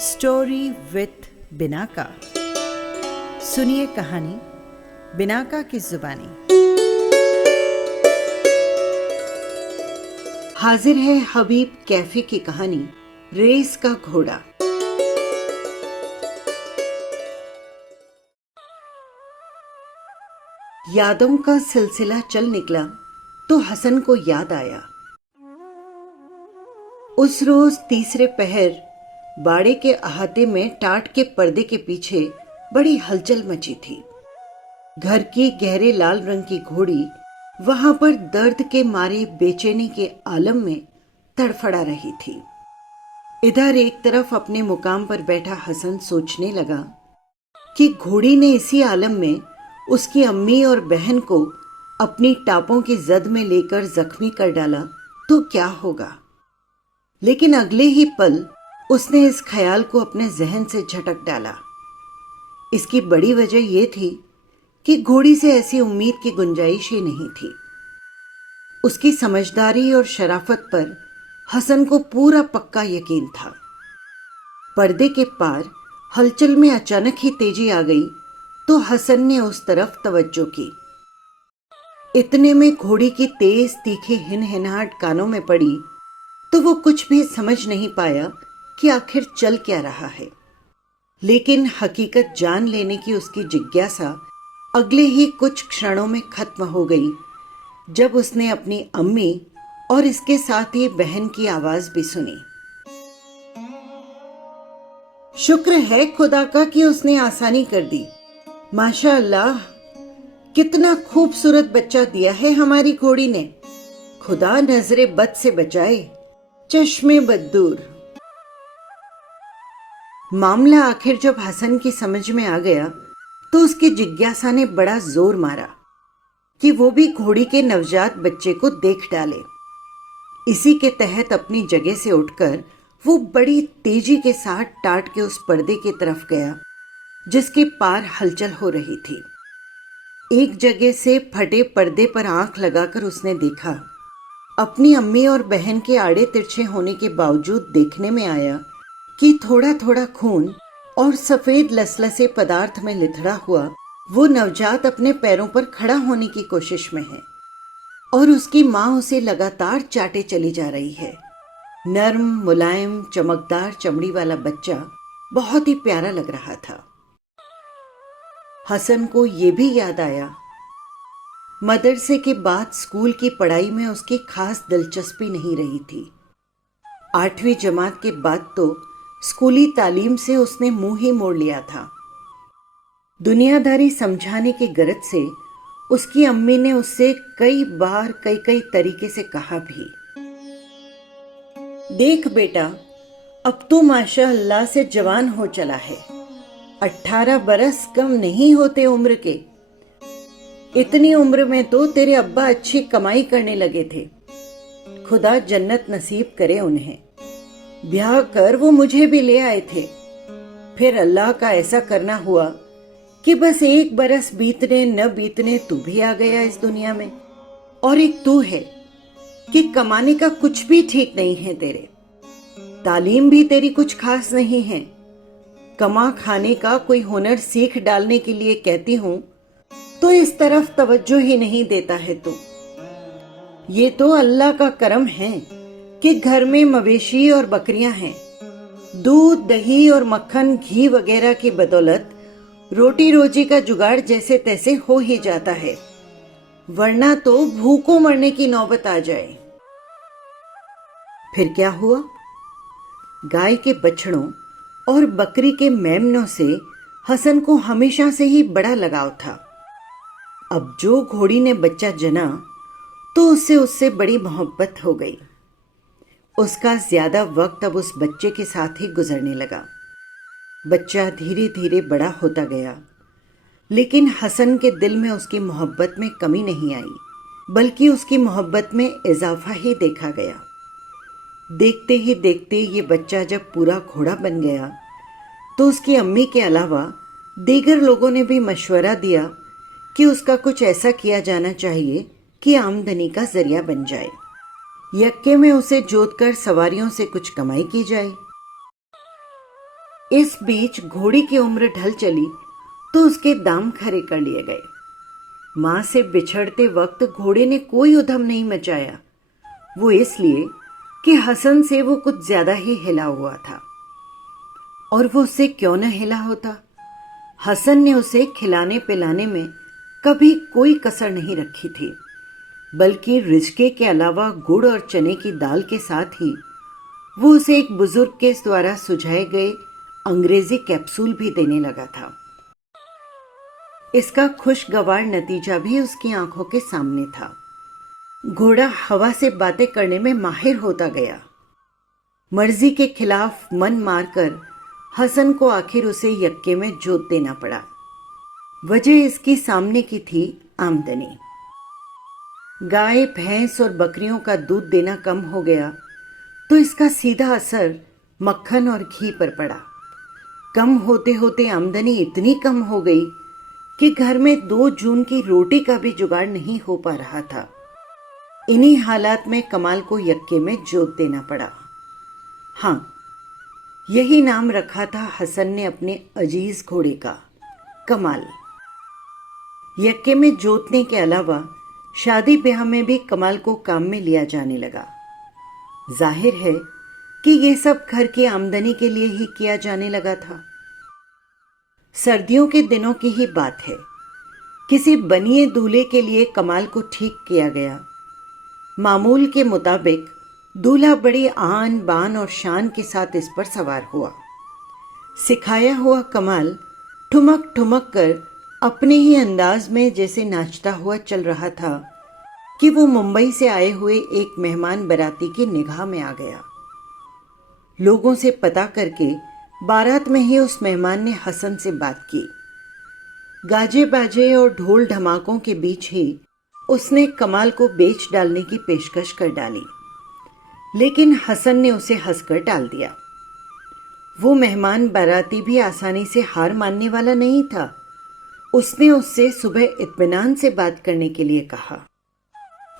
Story with Binaca. सुनिए कहानी Binaca की जुबानी। हाजिर है हबीब कैफे की कहानी रेस का घोड़ा। यादों का सिलसिला चल निकला तो हसन को याद आया। उस रोज तीसरे पहर बाड़े के अहाते में टाट के पर्दे के पीछे बड़ी हलचल मची थी। घर की गहरे लाल रंग की घोड़ी वहां पर दर्द के मारे बेचैनी के आलम में तड़फड़ा रही थी। इधर एक तरफ अपने मुकाम पर बैठा हसन सोचने लगा कि घोड़ी ने इसी आलम में उसकी अम्मी और बहन को अपनी टापों की जद में लेकर जख्मी कर डाला तो क्या होगा। लेकिन अगले ही पल उसने इस ख्याल को अपने जहन से झटक डाला। इसकी बड़ी वजह यह थी कि घोड़ी से ऐसी उम्मीद की गुंजाइश ही नहीं थी। उसकी समझदारी और शराफत पर हसन को पूरा पक्का यकीन था। पर्दे के पार हलचल में अचानक ही तेजी आ गई तो हसन ने उस तरफ तवज्जो की। इतने में घोड़ी की तेज तीखी हिनहिनाहट कानों में पड़ी तो वो कुछ भी समझ नहीं पाया कि आखिर चल क्या रहा है। लेकिन हकीकत जान लेने की उसकी जिज्ञासा अगले ही कुछ क्षणों में खत्म हो गई जब उसने अपनी अम्मी और इसके साथ ही बहन की आवाज भी सुनी। शुक्र है खुदा का कि उसने आसानी कर दी। माशाअल्लाह, कितना खूबसूरत बच्चा दिया है हमारी घोड़ी ने। खुदा नजरे बद से बचाए, चश्मे बददूर। मामला आखिर जब हसन की समझ में आ गया तो उसकी जिज्ञासा ने बड़ा जोर मारा कि वो भी घोड़ी के नवजात बच्चे को देख डाले। इसी के तहत अपनी जगह से उठकर वो बड़ी तेजी के साथ टाट के उस पर्दे की तरफ गया जिसके पार हलचल हो रही थी। एक जगह से फटे पर्दे पर आंख लगाकर उसने देखा। अपनी अम्मी और बहन के आड़े तिरछे होने के बावजूद देखने में आया कि थोड़ा थोड़ा खून और सफेद लसलसे पदार्थ में लिथड़ा हुआ वो नवजात अपने पैरों पर खड़ा होने की कोशिश में है और उसकी माँ उसे लगातार चाटे चली जा रही है। नर्म मुलायम चमकदार चमड़ी वाला बच्चा बहुत ही प्यारा लग रहा था। हसन को ये भी याद आया, मदरसे के बाद स्कूल की पढ़ाई में उसकी खास दिलचस्पी नहीं रही थी। 8वीं जमात के बाद तो स्कूली तालीम से उसने मुंह ही मोड़ लिया था। दुनियादारी समझाने की गरज से उसकी अम्मी ने उससे कई बार कई तरीके से कहा भी, देख बेटा, अब तो माशाअल्लाह से जवान हो चला है। 18 बरस कम नहीं होते उम्र के। इतनी उम्र में तो तेरे अब्बा अच्छी कमाई करने लगे थे। खुदा जन्नत नसीब करे उन्हें। ब्याह कर वो मुझे भी ले आए थे। फिर अल्लाह का ऐसा करना हुआ कि बस 1 बरस बीतने न बीतने तू भी आ गया इस दुनिया में। और एक तू है कि कमाने का कुछ भी ठीक नहीं है तेरे। तालीम भी तेरी कुछ खास नहीं है। कमा खाने का कोई हुनर सीख डालने के लिए कहती हूं तो इस तरफ तवज्जो ही नहीं देता है तू। ये तो अल्लाह का करम है कि घर में मवेशी और बकरियां हैं। दूध दही और मक्खन घी वगैरह की बदौलत रोटी रोजी का जुगाड़ जैसे तैसे हो ही जाता है, वरना तो भूखों मरने की नौबत आ जाए। फिर क्या हुआ? गाय के बछड़ों और बकरी के मेमनों से हसन को हमेशा से ही बड़ा लगाव था। अब जो घोड़ी ने बच्चा जना तो उससे बड़ी मोहब्बत हो गई। उसका ज्यादा वक्त अब उस बच्चे के साथ ही गुजरने लगा। बच्चा धीरे धीरे बड़ा होता गया, लेकिन हसन के दिल में उसकी मोहब्बत में कमी नहीं आई, बल्कि उसकी मोहब्बत में इजाफा ही देखा गया। देखते ही देखते ये बच्चा जब पूरा घोड़ा बन गया तो उसकी अम्मी के अलावा दीगर लोगों ने भी मशवरा दिया कि उसका कुछ ऐसा किया जाना चाहिए कि आमदनी का जरिया बन जाए। यक्के में उसे जोतकर सवारियों से कुछ कमाई की जाए। इस बीच घोड़ी की उम्र ढल चली तो उसके दाम खरे कर लिए गए। मां से बिछड़ते वक्त घोड़े ने कोई उधम नहीं मचाया, वो इसलिए कि हसन से वो कुछ ज्यादा ही हिला हुआ था। और वो उससे क्यों न हिला होता। हसन ने उसे खिलाने पिलाने में कभी कोई कसर नहीं रखी थी, बल्कि रिजके के अलावा गुड़ और चने की दाल के साथ ही वो उसे एक बुजुर्ग के द्वारा सुझाए गए अंग्रेजी कैप्सूल भी देने लगा था। इसका खुशगवार नतीजा भी उसकी आंखों के सामने था। घोड़ा हवा से बातें करने में माहिर होता गया। मर्जी के खिलाफ मन मारकर हसन को आखिर उसे यक्के में जोत देना पड़ा। वजह इसकी सामने की थी आमदनी। गाय, भैंस और बकरियों का दूध देना कम हो गया तो इसका सीधा असर मक्खन और घी पर पड़ा। कम होते होते आमदनी इतनी कम हो गई कि घर में 2 जून की रोटी का भी जुगाड़ नहीं हो पा रहा था। इन्हीं हालात में कमाल को यक्के में जोत देना पड़ा। हाँ, यही नाम रखा था हसन ने अपने अजीज घोड़े का, कमाल। यक्के में जोतने के अलावा शादी ब्याह में भी कमाल को काम में लिया जाने लगा। जाहिर है कि यह सब घर की आमदनी के लिए ही किया जाने लगा था। सर्दियों के दिनों की ही बात है। किसी बनिए दूल्हे के लिए कमाल को ठीक किया गया। मामूल के मुताबिक दूल्हा बड़ी आन बान और शान के साथ इस पर सवार हुआ। सिखाया हुआ कमाल ठुमक ठुमक कर अपने ही अंदाज में जैसे नाचता हुआ चल रहा था कि वो मुंबई से आए हुए एक मेहमान बराती की निगाह में आ गया। लोगों से पता करके बारात में ही उस मेहमान ने हसन से बात की। गाजे बाजे और ढोल ढमाकों के बीच ही उसने कमाल को बेच डालने की पेशकश कर डाली, लेकिन हसन ने उसे हंसकर टाल दिया। वो मेहमान बाराती भी आसानी से हार मानने वाला नहीं था। उसने उससे सुबह इत्मीनान से बात करने के लिए कहा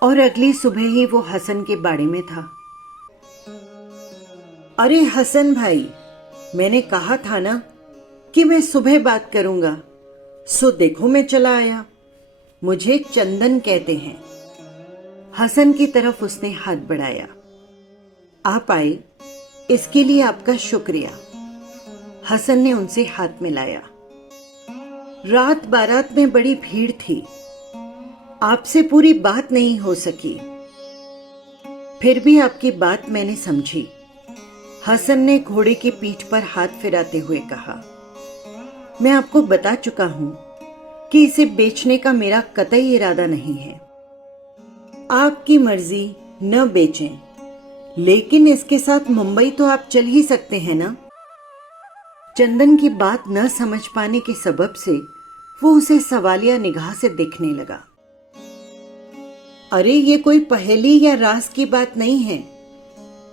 और अगली सुबह ही वो हसन के बाड़े में था। अरे हसन भाई, मैंने कहा था ना कि मैं सुबह बात करूंगा, सो देखो मैं चला आया। मुझे चंदन कहते हैं। हसन की तरफ उसने हाथ बढ़ाया। आप आए, इसके लिए आपका शुक्रिया। हसन ने उनसे हाथ मिलाया। रात बारात में बड़ी भीड़ थी, आपसे पूरी बात नहीं हो सकी, फिर भी आपकी बात मैंने समझी। हसन ने घोड़े की पीठ पर हाथ फिराते हुए कहा, मैं आपको बता चुका हूं कि इसे बेचने का मेरा कतई इरादा नहीं है। आपकी मर्जी, न बेचें, लेकिन इसके साथ मुंबई तो आप चल ही सकते हैं ना। चंदन की बात न समझ पाने के सबब से वो उसे सवालिया निगाह से देखने लगा। अरे ये कोई पहेली या राज की बात नहीं है।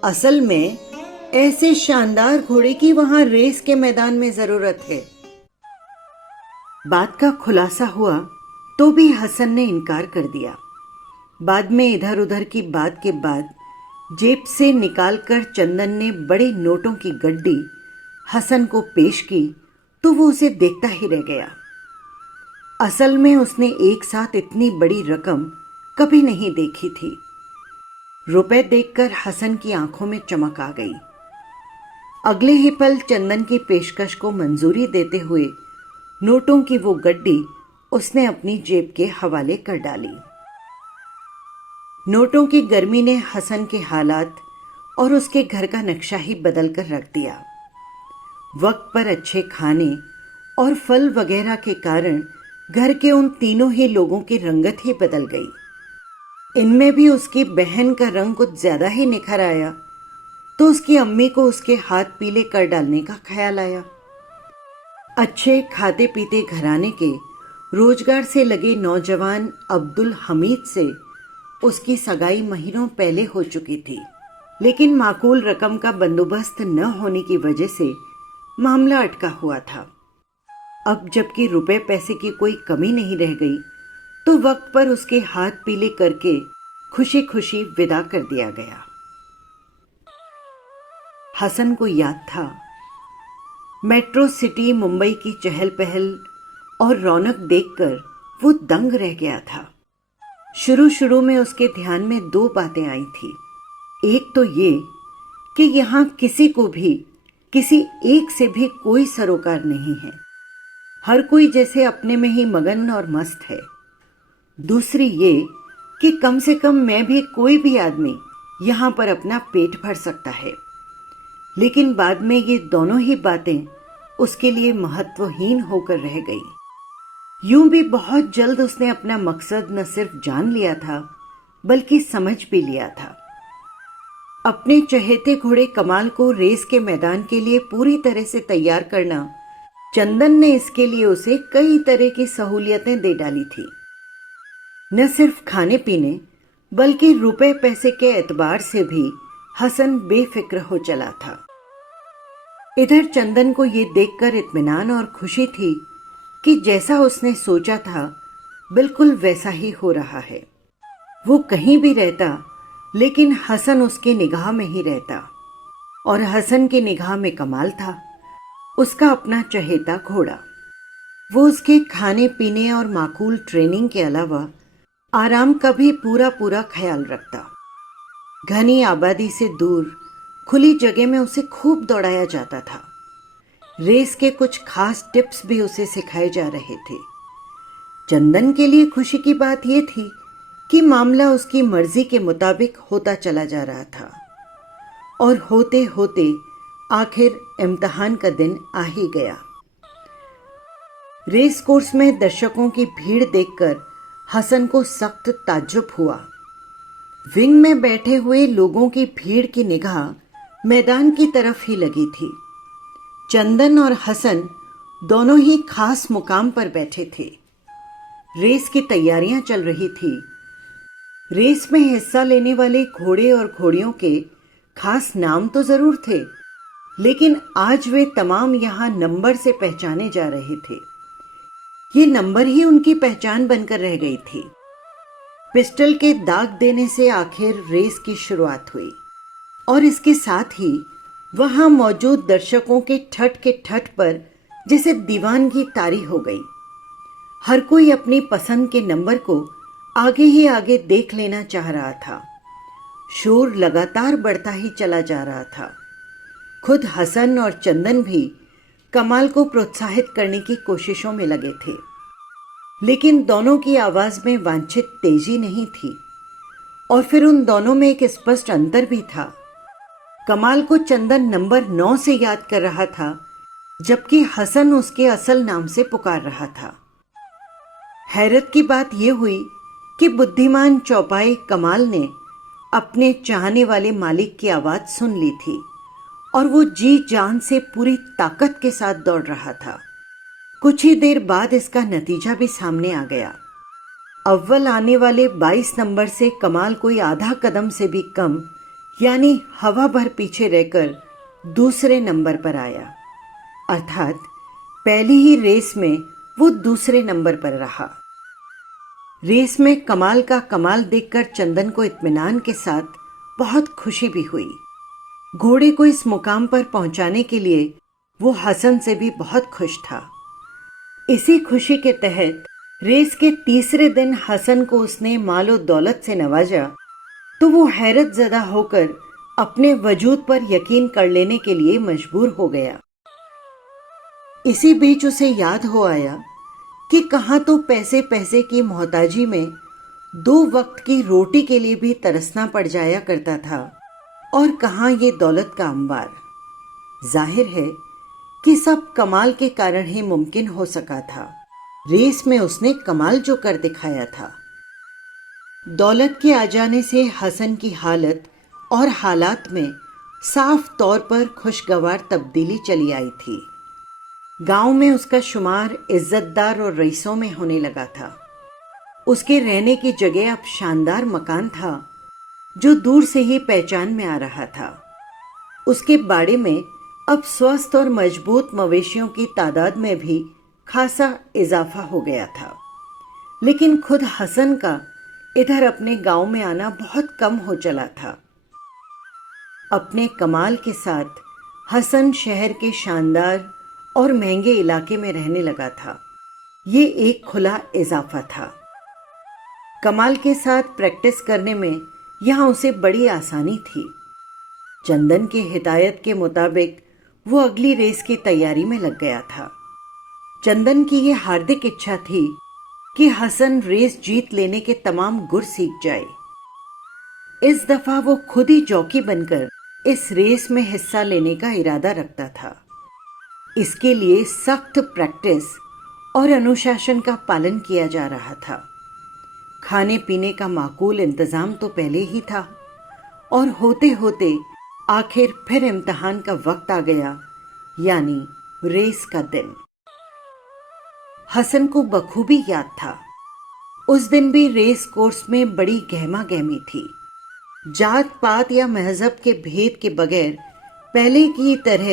असल में ऐसे शानदार घोड़े की वहां रेस के मैदान में जरूरत है। बात का खुलासा हुआ तो भी हसन ने इनकार कर दिया। बाद में इधर उधर की बात के बाद जेब से निकालकर चंदन ने बड़े नोटों की गड्डी हसन को पेश की तो वो उसे देखता ही रह गया। असल में उसने एक साथ इतनी बड़ी रकम कभी नहीं देखी थी। रुपए देखकर हसन की आंखों में चमक आ गई। अगले ही पल चंदन की पेशकश को मंजूरी देते हुए नोटों की वो गड्डी उसने अपनी जेब के हवाले कर डाली। नोटों की गर्मी ने हसन के हालात और उसके घर का नक्शा ही बदल कर रख दिया। वक्त पर अच्छे खाने और फल वगैरह के कारण घर के उन तीनों ही लोगों की रंगत ही बदल गई। इनमें भी उसकी बहन का रंग कुछ ज्यादा ही निखर आया तो उसकी अम्मी को उसके हाथ पीले कर डालने का ख्याल आया। अच्छे खाते पीते घराने के रोजगार से लगे नौजवान अब्दुल हमीद से उसकी सगाई महीनों पहले हो चुकी थी, लेकिन माकूल रकम का बंदोबस्त न होने की वजह से मामला अटका हुआ था। अब जबकि रुपए पैसे की कोई कमी नहीं रह गई तो वक्त पर उसके हाथ पीले करके खुशी खुशी विदा कर दिया गया। हसन को याद था मेट्रो सिटी मुंबई की चहल पहल और रौनक देखकर वो दंग रह गया था। शुरू शुरू में उसके ध्यान में दो बातें आई थी। एक तो ये कि यहाँ किसी को भी किसी एक से भी कोई सरोकार नहीं है, हर कोई जैसे अपने में ही मगन और मस्त है। दूसरी ये कि कम से कम मैं भी, कोई भी आदमी यहाँ पर अपना पेट भर सकता है। लेकिन बाद में ये दोनों ही बातें उसके लिए महत्वहीन होकर रह गई। यूं भी बहुत जल्द उसने अपना मकसद न सिर्फ जान लिया था बल्कि समझ भी लिया था। अपने चहेते घोड़े कमाल को रेस के मैदान के लिए पूरी तरह से तैयार करना, चंदन ने इसके लिए उसे कई तरह की सहूलियतें दे डाली थी। न सिर्फ खाने पीने बल्कि रुपए पैसे के एतबार से भी हसन बेफिक्र हो चला था। इधर चंदन को ये देखकर इत्मीनान और खुशी थी कि जैसा उसने सोचा था बिल्कुल वैसा ही हो रहा है। वो कहीं भी रहता लेकिन हसन उसकी निगाह में ही रहता, और हसन की निगाह में कमाल था, उसका अपना चहेता घोड़ा। वो उसके खाने पीने और माकूल ट्रेनिंग के अलावा आराम का भी पूरा पूरा ख्याल रखता। घनी आबादी से दूर खुली जगह में उसे खूब दौड़ाया जाता था। रेस के कुछ खास टिप्स भी उसे सिखाए जा रहे थे। चंदन के लिए खुशी की बात यह थी कि मामला उसकी मर्जी के मुताबिक होता चला जा रहा था, और होते होते आखिर इम्तिहान का दिन आ ही गया। रेस कोर्स में दर्शकों की भीड़ देखकर हसन को सख्त ताज्जुब हुआ। विंग में बैठे हुए लोगों की भीड़ की निगाह मैदान की तरफ ही लगी थी। चंदन और हसन दोनों ही खास मुकाम पर बैठे थे। रेस की तैयारियां चल रही थी। रेस में हिस्सा लेने वाले घोड़े और घोड़ियों के खास नाम तो जरूर थे, लेकिन आज वे तमाम यहां नंबर से पहचाने जा रहे थे। ये नंबर ही उनकी पहचान बनकर रह गई थी। पिस्टल के दाग देने से आखिर रेस की शुरुआत हुई, और इसके साथ ही वहां मौजूद दर्शकों के ठट पर जैसे दीवानगी तारी हो गई। हर कोई अपनी पसंद के नंबर को आगे ही आगे देख लेना चाह रहा था। शोर लगातार बढ़ता ही चला जा रहा था। खुद हसन और चंदन भी कमाल को प्रोत्साहित करने की कोशिशों में लगे थे, लेकिन दोनों की आवाज में वांछित तेजी नहीं थी। और फिर उन दोनों में एक स्पष्ट अंतर भी था। कमाल को चंदन नंबर 9 से याद कर रहा था, जबकि हसन उसके असल नाम से पुकार रहा था। हैरत की बात यह हुई कि बुद्धिमान चौपाई कमाल ने अपने चाहने वाले मालिक की आवाज सुन ली थी, और वो जी जान से पूरी ताकत के साथ दौड़ रहा था। कुछ ही देर बाद इसका नतीजा भी सामने आ गया। अव्वल आने वाले 22 नंबर से कमाल कोई आधा कदम से भी कम, यानी हवा भर पीछे रहकर दूसरे नंबर पर आया। अर्थात पहली ही रेस में वो दूसरे नंबर पर रहा। रेस में कमाल का कमाल देखकर चंदन को इत्मीनान के साथ बहुत खुशी भी हुई। घोड़े को इस मुकाम पर पहुंचाने के लिए वो हसन से भी बहुत खुश था। इसी खुशी के तहत रेस के तीसरे दिन हसन को उसने मालो दौलत से नवाजा, तो वो हैरत ज़दा होकर अपने वजूद पर यकीन कर लेने के लिए मजबूर हो गया। इसी बीच उसे याद हो आया कि कहाँ तो पैसे पैसे की मोहताजी में 2 वक्त की रोटी के लिए भी तरसना पड़ जाया करता था, और कहाँ ये दौलत का अंबार। जाहिर है कि सब कमाल के कारण ही मुमकिन हो सका था। रेस में उसने कमाल जो कर दिखाया था। दौलत के आ जाने से हसन की हालत और हालात में साफ तौर पर खुशगवार तब्दीली चली आई थी। गांव में उसका शुमार इज्जतदार और रईसों में होने लगा था। उसके रहने की जगह अब शानदार मकान था जो दूर से ही पहचान में आ रहा था। उसके बाड़े में अब स्वस्थ और मजबूत मवेशियों की तादाद में भी खासा इजाफा हो गया था। लेकिन खुद हसन का इधर अपने गांव में आना बहुत कम हो चला था। अपने कमाल के साथ हसन शहर के शानदार और महंगे इलाके में रहने लगा था। ये एक खुला इजाफा था। कमाल के साथ प्रैक्टिस करने में यहाँ उसे बड़ी आसानी थी। चंदन की हिदायत के मुताबिक वो अगली रेस की तैयारी में लग गया था। चंदन की ये हार्दिक इच्छा थी कि हसन रेस जीत लेने के तमाम गुर सीख जाए। इस दफा वो खुद ही जॉकी बनकर इस रेस में हिस्सा लेने का इरादा रखता था। इसके लिए सख्त प्रैक्टिस और अनुशासन का पालन किया जा रहा था। खाने पीने का माकूल इंतजाम तो पहले ही था और होते होते आखिर फिर इम्तिहान का वक्त आ गया, यानी रेस का दिन। हसन को बखूबी याद था, उस दिन भी रेस कोर्स में बड़ी गहमा गहमी थी। जात पात या मजहब के भेद के बगैर पहले की तरह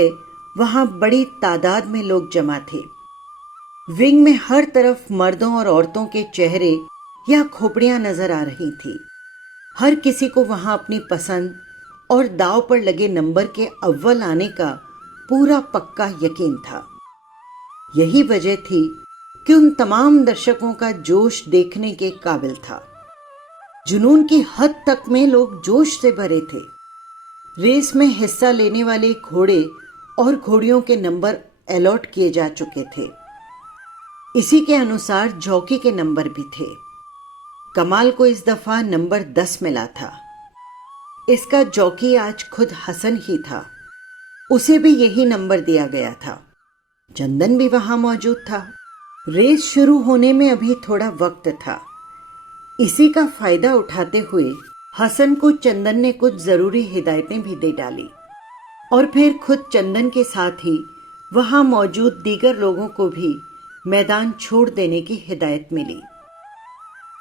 वहां बड़ी तादाद में लोग जमा थे। विंग में हर तरफ मर्दों और औरतों के चेहरे या खोपड़ियां नजर आ रही थी। हर किसी को वहां अपनी पसंद और दाव पर लगे नंबर के अव्वल आने का पूरा पक्का यकीन था। यही वजह थी कि उन तमाम दर्शकों का जोश देखने के काबिल था। जुनून की हद तक में लोग जोश से भरे थे। रेस में हिस्सा लेने वाले घोड़े और घोड़ियों के नंबर अलॉट किए जा चुके थे। इसी के अनुसार जॉकी के नंबर भी थे। कमाल को इस दफा नंबर 10 मिला था। इसका जॉकी आज खुद हसन ही था। उसे भी यही नंबर दिया गया था। चंदन भी वहां मौजूद था। रेस शुरू होने में अभी थोड़ा वक्त था। इसी का फायदा उठाते हुए हसन को चंदन ने कुछ जरूरी हिदायतें भी दे डाली और फिर खुद चंदन के साथ ही वहां मौजूद दीगर लोगों को भी मैदान छोड़ देने की हिदायत मिली।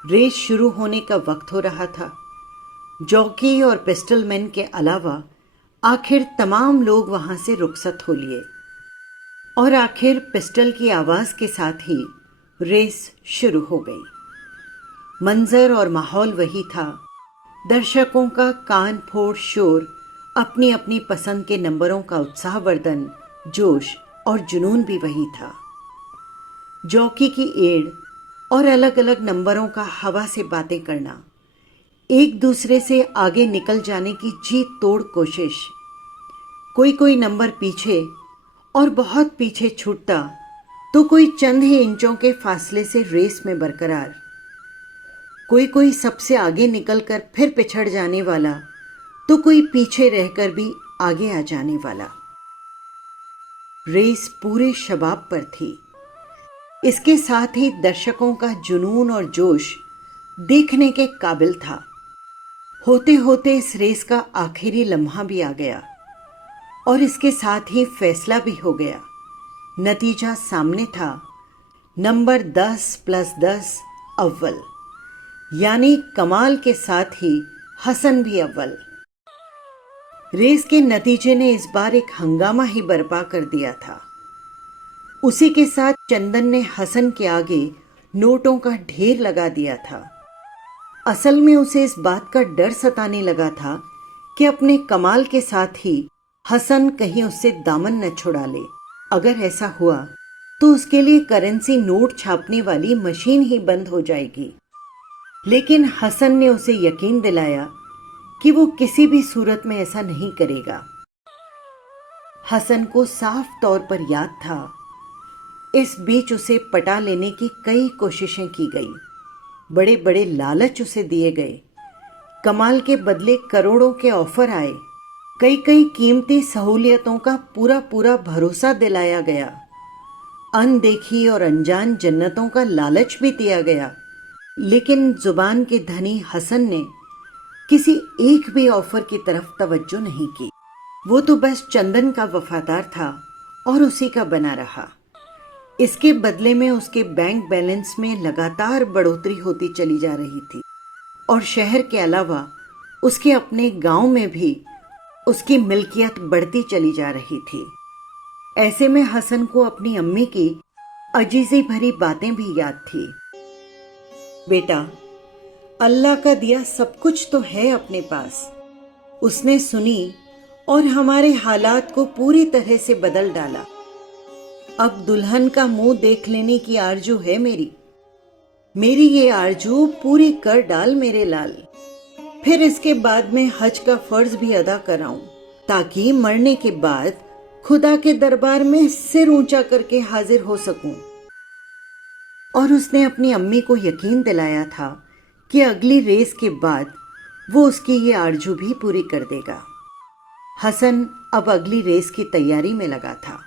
रेस शुरू होने का वक्त हो रहा था। जॉकी और पिस्टल मैन के अलावा आखिर तमाम लोग वहां से रुखसत हो लिए और आखिर पिस्टल की आवाज के साथ ही रेस शुरू हो गई। मंजर और माहौल वही था। दर्शकों का कान फोड़ शोर, अपनी अपनी पसंद के नंबरों का उत्साहवर्धन जोश और जुनून भी वही था। जॉकी की एड़ और अलग अलग नंबरों का हवा से बातें करना, एक दूसरे से आगे निकल जाने की जी तोड़ कोशिश। कोई कोई नंबर पीछे और बहुत पीछे छूटता तो कोई चंद ही इंचों के फासले से रेस में बरकरार। कोई कोई सबसे आगे निकलकर फिर पिछड़ जाने वाला तो कोई पीछे रहकर भी आगे आ जाने वाला। रेस पूरे शबाब पर थी। इसके साथ ही दर्शकों का जुनून और जोश देखने के काबिल था। होते होते इस रेस का आखिरी लम्हा भी आ गया और इसके साथ ही फैसला भी हो गया। नतीजा सामने था। नंबर 10 + 10 अव्वल, यानी कमाल के साथ ही हसन भी अव्वल। रेस के नतीजे ने इस बार एक हंगामा ही बर्पा कर दिया था। उसी के साथ चंदन ने हसन के आगे नोटों का ढेर लगा दिया था। असल में उसे इस बात का डर सताने लगा था कि अपने कमाल के साथ ही हसन कहीं उससे दामन न छुड़ा ले। अगर ऐसा हुआ तो उसके लिए करेंसी नोट छापने वाली मशीन ही बंद हो जाएगी। लेकिन हसन ने उसे यकीन दिलाया कि वो किसी भी सूरत में ऐसा नहीं करेगा। हसन को साफ तौर पर याद था। इस बीच उसे पटा लेने की कई कोशिशें की गई। बड़े बड़े लालच उसे दिए गए। कमाल के बदले करोड़ों के ऑफर आए। कई कई कीमती सहूलियतों का पूरा पूरा भरोसा दिलाया गया। अनदेखी और अनजान जन्नतों का लालच भी दिया गया। लेकिन जुबान के धनी हसन ने किसी एक भी ऑफर की तरफ तवज्जो नहीं की। वो तो बस चंदन का वफादार था और उसी का बना रहा। इसके बदले में उसके बैंक बैलेंस में लगातार बढ़ोतरी होती चली जा रही थी और शहर के अलावा उसके अपने गांव में भी उसकी मिल्कियत बढ़ती चली जा रही थी। ऐसे में हसन को अपनी अम्मी की अजीजी भरी बातें भी याद थी। बेटा, अल्लाह का दिया सब कुछ तो है अपने पास। उसने सुनी और हमारे हालात को पूरी तरह से बदल डाला। अब दुल्हन का मुंह देख लेने की आरजू है मेरी ये आरजू पूरी कर डाल मेरे लाल। फिर इसके बाद में हज का फर्ज भी अदा कराऊं, ताकि मरने के बाद खुदा के दरबार में सिर ऊंचा करके हाजिर हो सकूं। और उसने अपनी अम्मी को यकीन दिलाया था कि अगली रेस के बाद वो उसकी ये आरजू भी पूरी कर देगा। हसन अब अगली रेस की तैयारी में लगा था।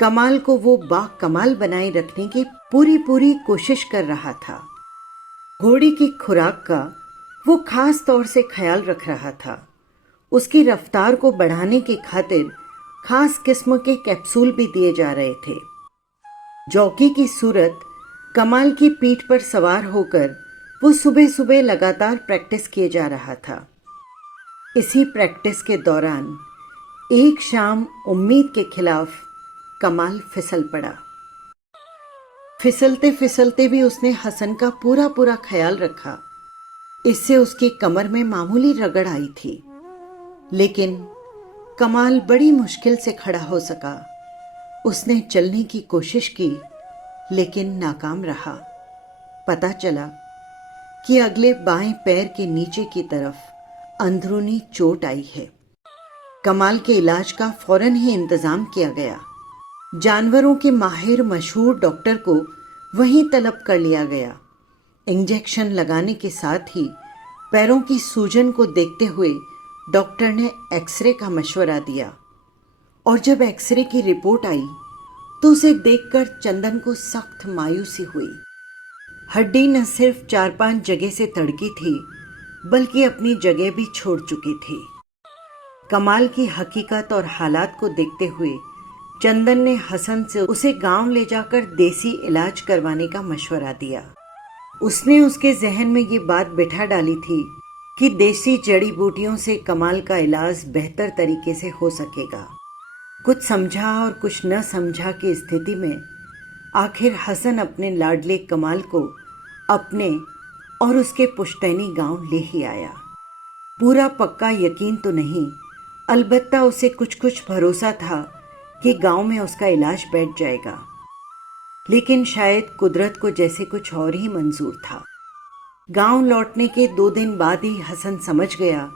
कमाल को वो बाकमाल बनाए रखने की पूरी कोशिश कर रहा था। घोड़ी की खुराक का वो खास तौर से ख्याल रख रहा था। उसकी रफ्तार को बढ़ाने की खातिर खास किस्म के कैप्सूल भी दिए जा रहे थे। जॉकी की सूरत कमाल की पीठ पर सवार होकर वो सुबह सुबह लगातार प्रैक्टिस किए जा रहा था। इसी प्रैक्टिस के दौरान एक शाम उम्मीद के खिलाफ कमाल फिसल पड़ा। फिसलते फिसलते भी उसने हसन का पूरा ख्याल रखा। इससे उसकी कमर में मामूली रगड़ आई थी, लेकिन कमाल बड़ी मुश्किल से खड़ा हो सका। उसने चलने की कोशिश की, लेकिन नाकाम रहा। पता चला कि अगले बाएं पैर के नीचे की तरफ अंदरूनी चोट आई है। कमाल के इलाज का फौरन ही इंतजाम किया गया। जानवरों के माहिर मशहूर डॉक्टर को वहीं तलब कर लिया गया। इंजेक्शन लगाने के साथ ही पैरों की सूजन को देखते हुए डॉक्टर ने एक्सरे का मशवरा दिया। और जब एक्सरे की रिपोर्ट आई तो उसे देखकर चंदन को सख्त मायूसी हुई। हड्डी न सिर्फ 4-5 जगह से तड़की थी, बल्कि अपनी जगह भी छोड़ चुकी थी। कमाल की हकीकत और हालात को देखते हुए चंदन ने हसन से उसे गांव ले जाकर देसी इलाज करवाने का मशवरा दिया। उसने उसके जहन में ये बात बिठा डाली थी कि देसी जड़ी बूटियों से कमाल का इलाज बेहतर तरीके से हो सकेगा। कुछ समझा और कुछ न समझा की स्थिति में आखिर हसन अपने लाडले कमाल को अपने और उसके पुश्तैनी गांव ले ही आया। पूरा पक्का यकीन तो नहीं, अलबत्ता उसे कुछ भरोसा था कि गांव में उसका इलाज बैठ जाएगा। लेकिन शायद कुदरत को जैसे कुछ और ही मंजूर था। गांव लौटने के 2 दिन बाद ही हसन समझ गया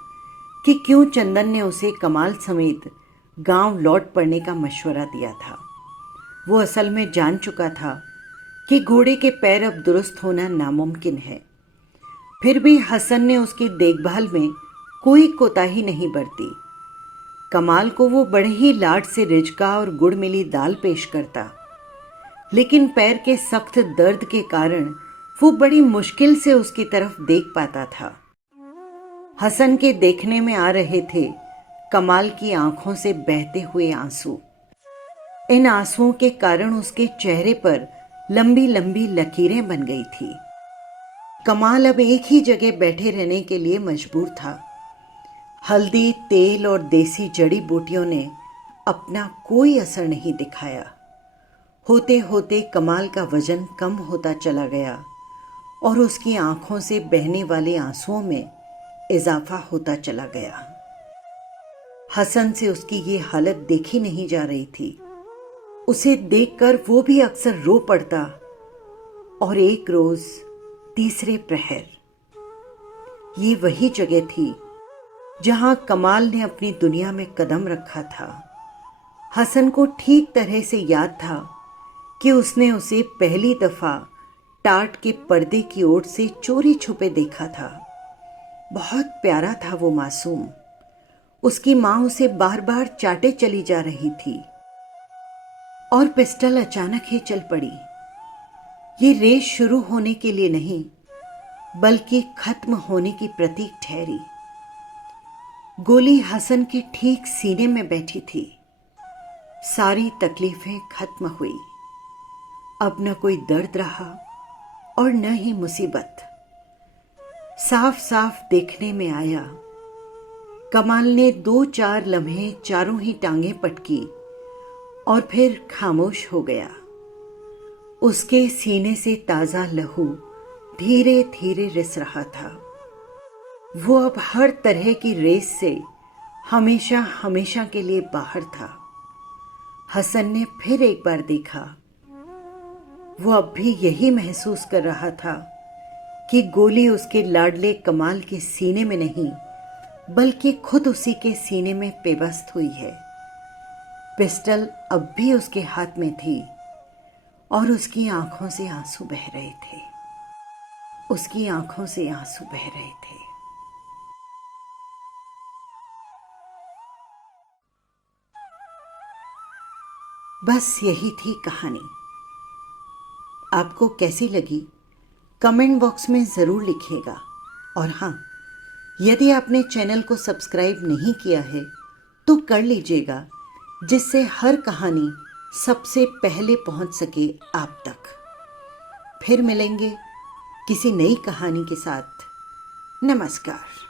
कि क्यों चंदन ने उसे कमाल समेत गांव लौट पड़ने का मशवरा दिया था। वो असल में जान चुका था कि घोड़े के पैर अब दुरुस्त होना नामुमकिन है। फिर भी हसन ने उसकी देखभाल में कोई कोताही नहीं बरती। कमाल को वो बड़े ही लाड से रिजका और गुड़ मिली दाल पेश करता, लेकिन पैर के सख्त दर्द के कारण वो बड़ी मुश्किल से उसकी तरफ देख पाता था। हसन के देखने में आ रहे थे कमाल की आंखों से बहते हुए आंसू। इन आंसुओं के कारण उसके चेहरे पर लंबी लंबी लकीरें बन गई थी। कमाल अब एक ही जगह बैठे रहने के लिए मजबूर था। हल्दी, तेल और देसी जड़ी बूटियों ने अपना कोई असर नहीं दिखाया। होते होते कमाल का वजन कम होता चला गया और उसकी आंखों से बहने वाले आंसुओं में इजाफा होता चला गया। हसन से उसकी ये हालत देखी नहीं जा रही थी। उसे देखकर वो भी अक्सर रो पड़ता। और एक रोज तीसरे प्रहर, ये वही जगह थी जहां कमाल ने अपनी दुनिया में कदम रखा था। हसन को ठीक तरह से याद था कि उसने उसे पहली दफा टाट के पर्दे की ओर से चोरी छुपे देखा था। बहुत प्यारा था वो मासूम। उसकी माँ उसे बार बार चाटे चली जा रही थी और पिस्टल अचानक ही चल पड़ी। ये रेस शुरू होने के लिए नहीं, बल्कि खत्म होने की प्रतीक ठहरी। गोली हसन के ठीक सीने में बैठी थी। सारी तकलीफें खत्म हुई। अब न कोई दर्द रहा और न ही मुसीबत। साफ साफ देखने में आया। कमाल ने 2-4 लम्हे चारों ही टांगें पटकी और फिर खामोश हो गया। उसके सीने से ताजा लहू धीरे धीरे रिस रहा था। वो अब हर तरह की रेस से हमेशा हमेशा के लिए बाहर था। हसन ने फिर एक बार देखा। वो अब भी यही महसूस कर रहा था कि गोली उसके लाडले कमाल के सीने में नहीं बल्कि खुद उसी के सीने में पेवस्त हुई है। पिस्टल अब भी उसके हाथ में थी और उसकी आंखों से आंसू बह रहे थे। उसकी आंखों से आंसू बह रहे थे। बस यही थी कहानी। आपको कैसी लगी कमेंट बॉक्स में ज़रूर लिखिएगा। और हाँ, यदि आपने चैनल को सब्सक्राइब नहीं किया है तो कर लीजिएगा, जिससे हर कहानी सबसे पहले पहुंच सके आप तक। फिर मिलेंगे किसी नई कहानी के साथ। नमस्कार।